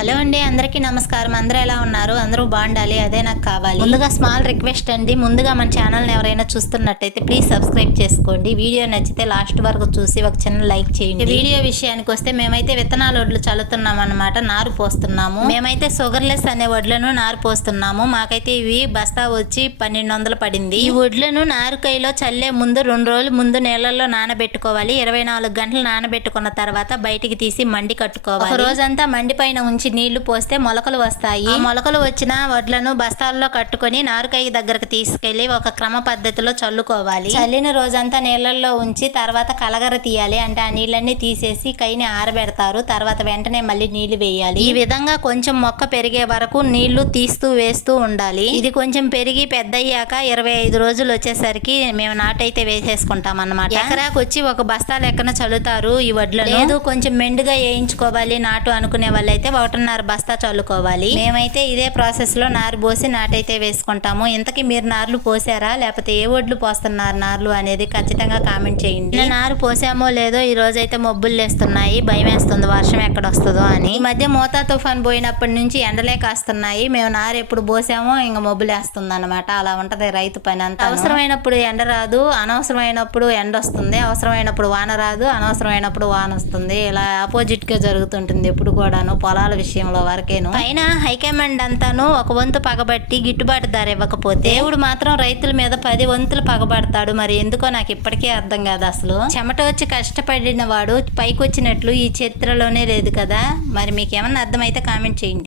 Hello అండి అందరికీ నమస్కారం. అందరూ ఎలా ఉన్నారు? అందరూ బాగుండాలి. అదే నాకు కావాలి. ముందుగా స్మాల్ రిక్వెస్ట్ అండి. ముందుగా మన ఛానల్ని ఎవరైనా చూస్తున్నట్టయితే ప్లీజ్ సబ్స్క్రైబ్ చేసుకోండి. వీడియో నచ్చితే లాస్ట్ వరకు చూసి ఒక చిన్న లైక్ చేయండి. వీడియో విషయానికి వస్తే మేమైతే విత్తనాల వడ్లు చల్లుతున్నాం అన్నమాట. నారు పోస్తున్నాము. మేమైతే షుగర్లెస్ అనే వడ్లను నారు పోస్తున్నాము. మాకైతే ఇవి బస్తా వచ్చి పన్నెండు వందలు పడింది. ఈ వడ్లను నారుకాయలో చల్లే ముందు రెండు రోజులు ముందు నీళ్ళల్లో నానబెట్టుకోవాలి. ఇరవై నాలుగు గంటలు నానబెట్టుకున్న తర్వాత బయటికి తీసి మండి కట్టుకోవాలి. రోజంతా మండి పైన ఉంచి నీళ్ళు పోస్తే మొలకలు వస్తాయి. మొలకలు వచ్చిన వడ్లను బస్తాల్లో కట్టుకొని నారుకాయ దగ్గరకు తీసుకెళ్ళి ఒక క్రమ పద్ధతిలో చల్లుకోవాలి. చల్లిన రోజంతా నీళ్ళల్లో ఉంచి తర్వాత కలగర తీయాలి. అంటే ఆ నీళ్ళన్నీ తీసేసి కైని ఆరబెడతారు. తర్వాత వెంటనే మళ్ళీ నీళ్ళు వేయాలి. ఈ విధంగా కొంచెం మొక్క పెరిగే వరకు నీళ్ళు తీస్తూ వేస్తూ ఉండాలి. ఇది కొంచెం పెరిగి పెద్ద అయ్యాక ఇరవై ఐదు రోజులు వచ్చేసరికి మేము నాటైతే వేసేసుకుంటాం అన్నమాట. ఎకరాకు వచ్చి ఒక బస్తా లెక్కన చల్లుతారు ఈ వడ్లను. లేదు కొంచెం మెండుగా వేయించుకోవాలి నాటు అనుకునే వాళ్ళైతే ఒకటిన్నర బస్తా చల్లుకోవాలి. మేమైతే ఇదే ప్రాసెస్లో నారు పోసి నాటైతే వేసుకుంటాము. ఇంతకీ మీరు నార్లు పోసారా? లేకపోతే ఏ వడ్లు పోస్తున్నారు నార్లు అనేది ఖచ్చితంగా కామెంట్ చేయండి. నారు పోసామో లేదో ఈ రోజు అయితే మబ్బులు లేస్తున్నాయి భయం వేస్తుంది వర్షం ఎక్కడ వస్తుందో అని. ఈ మధ్య మోతా తుఫాన్ పోయినప్పటి నుంచి ఎండలే కాస్తున్నాయి. మేము నారు ఎప్పుడు పోసామో ఇంకా మబ్బులు వేస్తుంది అనమాట అలా ఉంటది రైతు పని అంతా. అవసరమైనప్పుడు ఎండ రాదు అనవసరమైనప్పుడు ఎండ వస్తుంది. అవసరమైనప్పుడు వాన రాదు అనవసరమైనప్పుడు వాన వస్తుంది. ఇలా ఆపోజిట్గా జరుగుతుంటుంది ఎప్పుడు కూడాను. పొలాల విషయంలో వరకేను పైన హైకమాండ్ అంతాను ఒక వంతు పగబట్టి గిట్టుబాటు ధర ఇవ్వకపోతే దేవుడు మాత్రం రైతుల మీద పది వంతులు పగబడతాడు. మరి ఎందుకో నాకు ఇప్పటికే అర్థం కాదు అసలు. చెమట వచ్చి కష్టపడిన వాడు పైకి వచ్చినట్లు ఈ చరిత్రలోనే లేదు కదా? మరి మీకు ఏమన్నా అర్థమైతే కామెంట్ చేయండి.